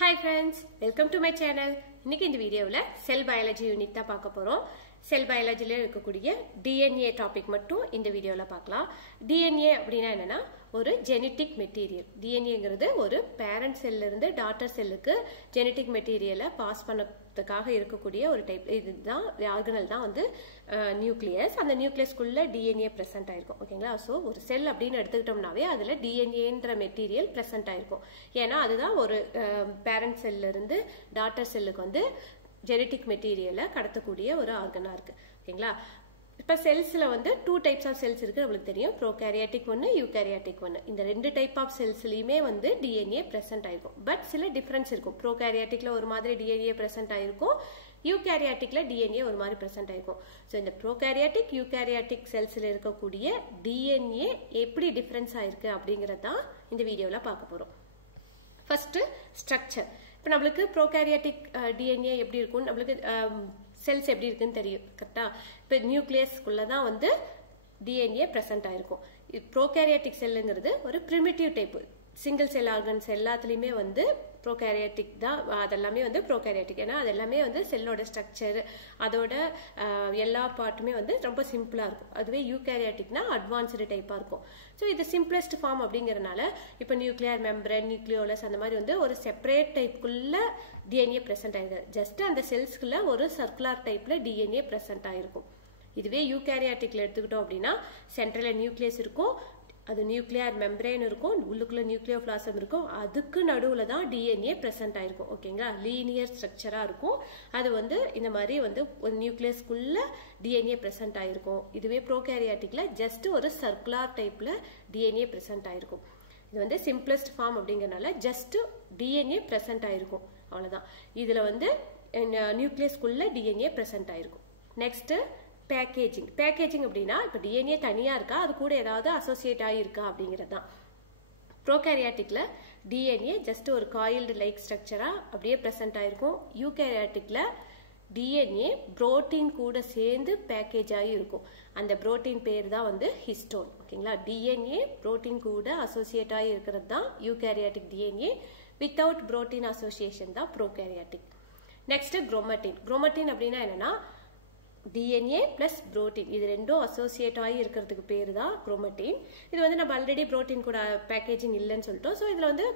Hi friends, welcome to my channel. இன்னைக்கு இந்த வீடியோவில் செல் பயாலஜி யூனிட் தான் பார்க்க போறோம். செல் பயாலஜில இருக்கக்கூடிய DNA டாபிக் மட்டும் இந்த வீடியோல பார்க்கலாம். DNA அப்படினா என்னன்னா ஒரு ஜெனடிக் மெட்டீரியல். DNAங்கிறது ஒரு பேரண்ட் செல்ல இருந்து டாட்டர் செல்லுக்கு ஜெனடிக் மெட்டீரியலை பாஸ் பண்ணதுக்காக இருக்கக்கூடிய ஒரு டைப். இதுதான் ஆர்கனல் தான் வந்து நியூக்ளியஸ். அந்த நியூக்ளியஸ்க்குள்ள DNA பிரசன்ட் ஆயிருக்கும். ஓகேங்களா? சோ ஒரு செல் அப்படின்னு எடுத்துக்கிட்டோம்னாவே அதுல DNAன்ற மெட்டீரியல் பிரசன்ட் ஆயிருக்கும். ஏன்னா அதுதான் ஒரு பேரண்ட் செல்ல இருந்து டாட்டர் செல்லுக்கு வந்து ஜெனடிக் மெட்டீரியலை கடத்தக்கூடிய ஒரு ஆர்கனா இருக்கு. ஓகேங்களா? இப்ப செல்ஸ்ல வந்து டூ டைப்ஸ் ஆஃப் செல்ஸ் இருக்கு நம்மளுக்கு தெரியும். ப்ரோகாரியாட்டிக் ஒன்னு, யூகாரியாட்டிக் ஒன்னு. இந்த ரெண்டு டைப் ஆஃப் செல்ஸ்லயுமே வந்து DNA பிரசன்ட் ஆயிருக்கும். பட் சில டிஃபரன்ஸ் இருக்கும். ப்ரோகாரியாட்டிக்ல ஒரு மாதிரி DNA பிரசன்ட் ஆயிருக்கும், யூகாரியாட்டிக்ல DNA ஒரு மாதிரி பிரசன்ட் ஆயிருக்கும். சோ இந்த ப்ரோகாரியாட்டிக் யூகாரியாட்டிக் செல்ஸ்ல இருக்கக்கூடிய DNA எப்படி டிஃபரன்ஸ் ஆயிருக்கு அப்படிங்கறதான் இந்த வீடியோல பார்க்க போறோம். First structure. இப்போ நம்மளுக்கு ப்ரோகாரியாட்டிக் DNA எப்படி இருக்கும், நம்மளுக்கு செல்ஸ் எப்படி இருக்குன்னு தெரியும் கரெக்டா. இப்போ நியூக்ளியஸ்க்குள்ள தான் வந்து DNA பிரசன்ட் ஆயிருக்கும். ப்ரோகாரியாட்டிக் செல்லுங்கிறது ஒரு primitive type. Single cell organs எல்லாத்துலயுமே வந்து ப்ரோகாரியாட்டிக் தான், அதெல்லாமே வந்து ப்ரோகாரியாட்டிக். ஏன்னா அது எல்லாமே வந்து செல்லோட ஸ்ட்ரக்சர் அதோட எல்லா பார்ட்டுமே வந்து ரொம்ப சிம்பிளா இருக்கும். அதுவே யூகாரியாட்டிக்னா அட்வான்ஸ்டு டைப்பா இருக்கும். ஸோ இது சிம்பிளஸ்ட் ஃபார்ம் அப்படிங்கறதுனால இப்போ நியூக்ளியர் மெம்பரன், நியூக்ளியோலஸ் அந்த மாதிரி வந்து ஒரு செப்பரேட் டைப்புக்குள்ள DNA பிரசன்ட் ஆயிருக்கு. ஜஸ்ட் அந்த செல்ஸ்க்குள்ள ஒரு சர்க்குலர் டைப்ல DNA பிரசன்ட் ஆயிருக்கும். இதுவே யூகாரியாட்டிக்ல எடுத்துக்கிட்டோம் அப்படின்னா சென்ட்ரல்ல நியூக்ளியஸ் இருக்கும், அது நியூக்ளியர் மெம்பரேன் இருக்கும், உள்ளுக்குள்ள நியூக்ளியோபிளாசம் இருக்கும், அதுக்கு நடுவுல தான் DNA பிரசன்ட் ஆயிருக்கும். ஓகேங்களா? லீனியர் ஸ்ட்ரக்சரா இருக்கும். அது வந்து இந்த மாதிரி வந்து ஒரு நியூக்ளியஸ்க்குள்ள DNA பிரசன்ட் ஆயிருக்கும். இதுவே ப்ரோகாரியாட்டிக்ல ஜஸ்ட் ஒரு சர்க்குலர் டைப்ல DNA பிரசன்ட் ஆயிருக்கும். இது வந்து சிம்பிளஸ்ட் ஃபார்ம் அப்படிங்கறதுனால ஜஸ்ட் DNA பிரசன்ட் ஆயிருக்கும், அவ்வளவுதான். இதுல வந்து நியூக்ளியஸ்க்குள்ள DNA பிரசன்ட் ஆயிருக்கும். Next packaging. பேக்கேஜிங் அப்படின்னா இப்ப DNA தனியா இருக்கா, அது கூட ஏதாவது அசோசியேட் ஆகிருக்கா அப்படிங்கிறது தான். ப்ரோகாரியாட்டிக்ல DNA ஜஸ்ட் ஒரு காயில்டு லைக் ஸ்ட்ரக்சரா அப்படியே பிரசன்ட் ஆயிருக்கும். யூகாரியாட்டிக்ல DNA புரோட்டீன் கூட சேர்ந்து பேக்கேஜ் ஆகி இருக்கும். அந்த புரோட்டீன் பேர் தான் வந்து ஹிஸ்டோன். ஓகேங்களா? DNA புரோட்டீன் கூட அசோசியேட் ஆகி இருக்கிறது தான் eukaryotic DNA. Without protein association தான் ப்ரோகாரியாட்டிக். நெக்ஸ்ட் குரோமட்டின். குரோமட்டின் அப்படின்னா என்னன்னா DNA பிளஸ் புரோட்டீன் இது ரெண்டும் அசோசியேட் ஆகி இருக்கிறதுக்கு பேரு தான் குரோமட்டின். இது வந்து நம்ம ஆல்ரெடி புரோட்டீன் கூட பேக்கேஜிங் இல்லைன்னு சொல்லிட்டோம். ஸோ இதுல வந்து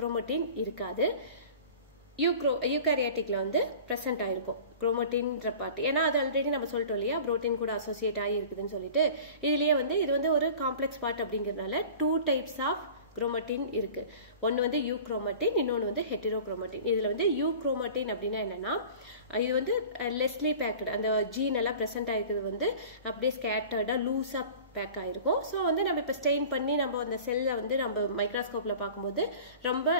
குரோமட்டின் இருக்காது. யூகாரியாட்டிக்ல வந்து பிரசன்ட் ஆயிருக்கும் குரோமட்டின்ற பார்ட். ஏன்னா அது ஆல்ரெடி நம்ம சொல்லிட்டோம் இல்லையா, புரோட்டீன் கூட அசோசியேட் ஆகி இருக்குதுன்னு சொல்லிட்டு. இதுலயே வந்து இது வந்து ஒரு காம்ப்ளெக்ஸ் பார்ட் அப்படிங்கறதுனால டூ டைப்ஸ் ஆஃப் குரோமட்டின் இருக்கு. ஒன்னு வந்து யூக்ரோமட்டின், இன்னொன்னு வந்து ஹெட்டிரோக்ரோமட்டின். இதுல வந்து யூக்ரோமட்டின் அப்படின்னா என்னன்னா இது வந்து லெஸ்லி பேக்டு, அந்த ஜீன் எல்லாம் பிரசன்ட் ஆயிருக்கிறது வந்து அப்படியே ஸ்கேட்டர்டா லூஸா பேக் ஆயிருக்கும். ஸோ வந்து நம்ம இப்போ ஸ்டெயின் பண்ணி நம்ம அந்த செல்லை வந்து நம்ம மைக்ரோஸ்கோப்ல பார்க்கும்போது ரொம்ப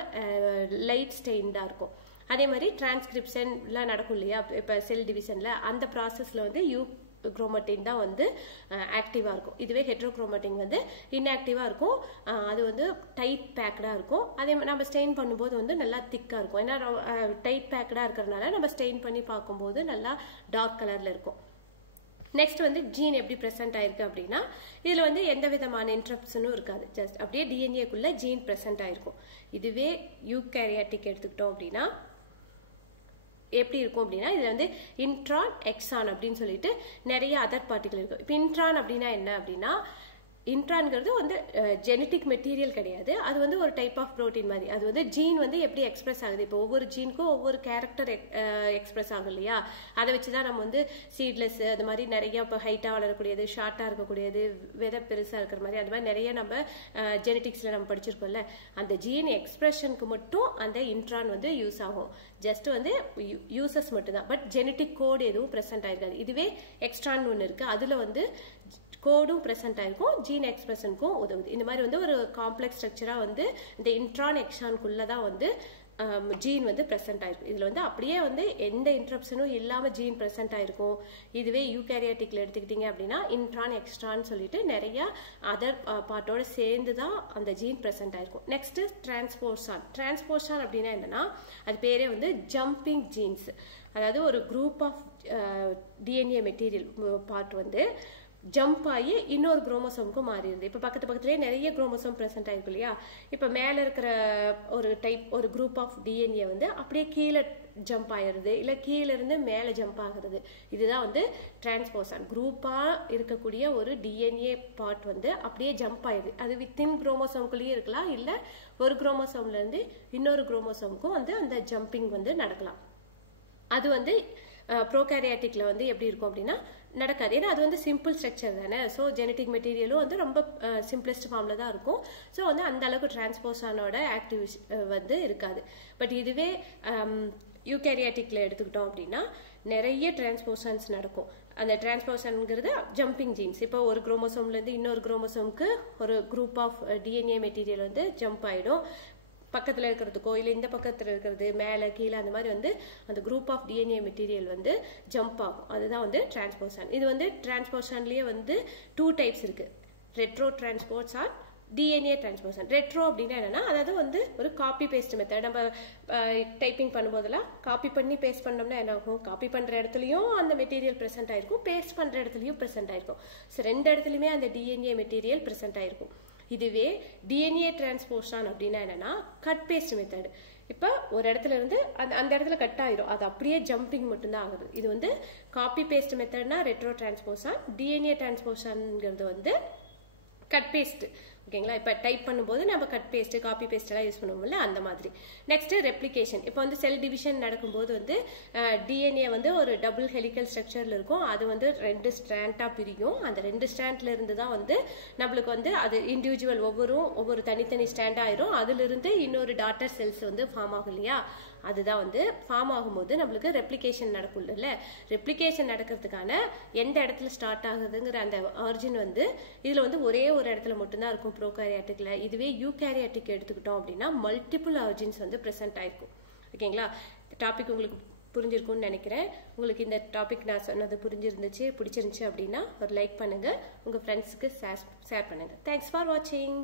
லைட் ஸ்டெயின்டா இருக்கும். அதே மாதிரி டிரான்ஸ்கிரிப்ஷன் எல்லாம் நடக்கும் இல்லையா, இப்ப செல் டிவிஷன்ல அந்த ப்ராசஸ்ல வந்து குரோமட்டின் தான் வந்து ஆக்டிவா இருக்கும். இதுவே ஹெட்ரோக்ரோமட்டின் வந்து இன்ஆக்டிவா இருக்கும். அது வந்து டைட் பேக்டா இருக்கும். அதே நம்ம ஸ்டெயின் பண்ணும்போது வந்து நல்லா திக்கா இருக்கும். ஏன்னா டைட் பேக்டா இருக்கிறதுனால நம்ம ஸ்டெயின் பண்ணி பார்க்கும்போது நல்லா டார்க் கலர்ல இருக்கும். நெக்ஸ்ட் வந்து ஜீன் எப்படி பிரசன்ட் ஆயிருக்கு அப்படின்னா இதுல வந்து எந்த விதமான இன்டரப்ஷனும் இருக்காது. ஜஸ்ட் அப்படியே DNAக்குள்ள ஜீன் பிரசன்ட் ஆயிருக்கும். இதுவே யூகாரியாட்டிக் எடுத்துக்கிட்டோம் அப்படின்னா எப்படி இருக்கும் அப்படின்னா இதுல வந்து இன்ட்ரான், எக்ஸான் அப்படின்னு சொல்லிட்டு நிறைய அதர் பார்ட்டிகல் இருக்கும். இப்போ இன்ட்ரான் அப்படின்னா என்ன அப்படின்னா இன்ட்ரான்ங்கிறது வந்து ஜெனடிக் மெட்டீரியல் கிடையாது. அது வந்து ஒரு டைப் ஆஃப் புரோட்டீன் மாதிரி. அது வந்து ஜீன் வந்து எப்படி எக்ஸ்பிரஸ் ஆகுது, இப்போ ஒவ்வொரு ஜீனுக்கும் ஒவ்வொரு கேரக்டர் எக்ஸ்பிரஸ் ஆகும் இல்லையா, அதை வச்சுதான் நம்ம வந்து சீட்லெஸ் அது மாதிரி நிறைய இப்போ ஹைட்டா வளரக்கூடியது, ஷார்ட்டா இருக்கக்கூடியது, விதை பெருசா இருக்கிற மாதிரி அது மாதிரி நிறைய நம்ம ஜெனடிக்ஸ்ல நம்ம படிச்சிருக்கோம்ல, அந்த ஜீன் எக்ஸ்பிரஷனுக்கு மட்டும் அந்த இன்ட்ரான் வந்து யூஸ் ஆகும். ஜஸ்ட் வந்து யூசஸ் மட்டும் தான். பட் ஜெனடிக் கோடு எதுவும் பிரசன்ட் ஆயிருக்காது. இதுவே எக்ஸ்ட்ரான் ஒன்று இருக்கு, அதுல வந்து கோடும் பிரசன்ட் ஆயிருக்கும், ஜீன் எக்ஸ்பிரஷனுக்கும் உதவுது. இந்த மாதிரி வந்து ஒரு காம்ப்ளெக்ஸ் ஸ்ட்ரக்சரா வந்து இந்த இன்ட்ரான் எக்ஸானுக்குள்ளதான் வந்து ஜீன் வந்து பிரசன்ட் ஆயிருக்கும். இதுல வந்து அப்படியே வந்து எந்த இன்டரப்ஷனும் இல்லாம ஜீன் பிரசன்ட் ஆயிருக்கும். இதுவே யூகாரியாட்டிக்ல எடுத்துக்கிட்டீங்க அப்படின்னா இன்ட்ரான், எக்ஸ்ட்ரான் சொல்லிட்டு நிறைய அதர் பார்ட்டோட சேர்ந்து தான் அந்த ஜீன் பிரசன்ட் ஆயிருக்கும். Next transposition. டிரான்ஸ்போர்ஷன் அப்படின்னா என்னன்னா அது பேரே வந்து ஜம்பிங் ஜீன்ஸ். அதாவது ஒரு group of DNA material part வந்து ஜம்ப் ஆகி இன்னொரு குரோமோசோமுக்கும் மாறிடுது. இப்போ பக்கத்துலேயே நிறைய குரோமோசோம் ப்ரெசென்ட் ஆயிருக்கு இல்லையா? இப்போ மேலே இருக்கிற ஒரு குரூப் ஆஃப் டிஎன்ஏ வந்து அப்படியே கீழே ஜம்ப் ஆயிடுது, இல்லை கீழே இருந்து மேலே ஜம்ப் ஆகுறது. இதுதான் வந்து டிரான்ஸ்போசன். குரூப்பாக இருக்கக்கூடிய ஒரு டிஎன்ஏ பார்ட் வந்து அப்படியே ஜம்ப் ஆயிடுது. அது வித்தின் குரோமோசோம்குள்ளேயே இருக்கலாம், இல்லை ஒரு குரோமோசோம்லேருந்து இன்னொரு குரோமோசோமுக்கும் வந்து அந்த ஜம்பிங் வந்து நடக்கலாம். அது வந்து ப்ரோகாரியாட்டிக்ல வந்து எப்படி இருக்கும் அப்படின்னா நடக்காது. ஏன்னா அது வந்து சிம்பிள் ஸ்ட்ரக்சர் தானே. ஸோ ஜெனட்டிக் மெட்டீரியலும் வந்து ரொம்ப சிம்பிளஸ்ட் ஃபார்ம்ல தான் இருக்கும். ஸோ வந்து அந்த அளவுக்கு டிரான்ஸ்போசானோட ஆக்டிவிட்டி வந்து இருக்காது. பட் இதுவே யூகேரியாட்டிக்ல எடுத்துக்கிட்டோம் அப்படின்னா நிறைய டிரான்ஸ்போசன்ஸ் நடக்கும். அந்த டிரான்ஸ்போசன்ங்கிறது ஜம்பிங் ஜீன்ஸ். இப்போ ஒரு குரோமோசோம்லேருந்து இன்னொரு குரோமோசோமுக்கு ஒரு குரூப் ஆஃப் டிஎன்ஏ மெட்டீரியல் வந்து ஜம்ப் ஆகிடும். பக்கத்தில் இருக்கிறதுக்கோ இல்லை இந்த பக்கத்தில் இருக்கிறது மேலே கீழே அந்த மாதிரி வந்து அந்த குரூப் ஆஃப் டிஎன்ஏ மெட்டீரியல் வந்து ஜம்ப் ஆகும். அதுதான் வந்து டிரான்ஸ்போசன். இது வந்து டிரான்ஸ்போசன்லேயே வந்து 2 டைப்ஸ் இருக்கு. Retro transposon, DNA transposon. Retro அப்படின்னா என்னன்னா, அதாவது வந்து ஒரு காப்பி பேஸ்ட் மெத்தட். நம்ம டைப்பிங் பண்ணும்போதெல்லாம் காப்பி பண்ணி பேஸ்ட் பண்ணோம்னா என்ன ஆகும்? காப்பி பண்ணுற இடத்துலையும் அந்த மெட்டீரியல் ப்ரெசென்ட் ஆயிருக்கும், பேஸ்ட் பண்ணுற இடத்துலையும் ப்ரெசென்ட் ஆயிருக்கும். ஸோ 2 இடத்துலையுமே அந்த டிஎன்ஏ மெட்டீரியல் ப்ரெசென்ட் ஆயிருக்கும். இதுவே டிஎன்ஏ டிரான்ஸ்போசன் அப்படின்னா என்னன்னா கட் பேஸ்ட் மெத்தட். இப்போ ஒரு இடத்துல இருந்து அந்த இடத்துல கட் ஆயிரும், அது அப்படியே ஜம்பிங் மட்டும்தான் ஆகுது. இது வந்து copy paste மெத்தட்னா retro transposon. DNA டிரான்ஸ்போசன்ங்கிறது வந்து கட் பேஸ்ட். ஓகேங்களா? இப்போ டைப் பண்ணும்போது நம்ம கட் பேஸ்ட் காப்பி பேஸ்ட் எல்லாம் யூஸ் பண்ணுவோம்ல, அந்த மாதிரி. Next replication. இப்போ வந்து செல் டிவிஷன் நடக்கும்போது வந்து டிஎன்ஏ வந்து ஒரு டபுள் ஹெலிக்கல் ஸ்ட்ரக்சர்ல இருக்கும். அது வந்து 2 ஸ்ட்ராண்டா பிரியும். அந்த 2 ஸ்ட்ராண்ட்ல இருந்து தான் வந்து நம்மளுக்கு வந்து அது இண்டிவிஜுவல் ஒவ்வொரு தனித்தனி ஸ்ட்ராண்ட் ஆயிரும். அதுல இருந்து இன்னொரு டாட்டர் செல்ஸ் வந்து ஃபார்ம் ஆகும் இல்லையா? அதுதான் வந்து ஃபார்ம் ஆகும்போது நம்மளுக்கு ரெப்ளிகேஷன் நடக்கும் இல்ல. ரெப்ளிகேஷன் நடக்கிறதுக்கான எந்த இடத்துல ஸ்டார்ட் ஆகுதுங்கிற அந்த ஆரிஜின் வந்து இதுல வந்து ஒரே ஒரு இடத்துல மட்டும்தான் இருக்கும் ப்ரோகாரியாட்டிக்ல. இதுவே யூகேரியாட்டிக் எடுத்துக்கிட்டோம் அப்படின்னா மல்டிபிள் ஆரிஜின்ஸ் வந்து ப்ரெசென்ட் ஆயிருக்கும். ஓகேங்களா? டாபிக் உங்களுக்கு புரிஞ்சிருக்கும்னு நினைக்கிறேன். உங்களுக்கு இந்த டாபிக் நான் சொன்னது பிடிச்சிருந்துச்சு அப்படின்னா ஒரு லைக் பண்ணுங்க, உங்க ஃப்ரெண்ட்ஸுக்கு ஷேர் பண்ணுங்க. தேங்க்ஸ் ஃபார் வாட்சிங்.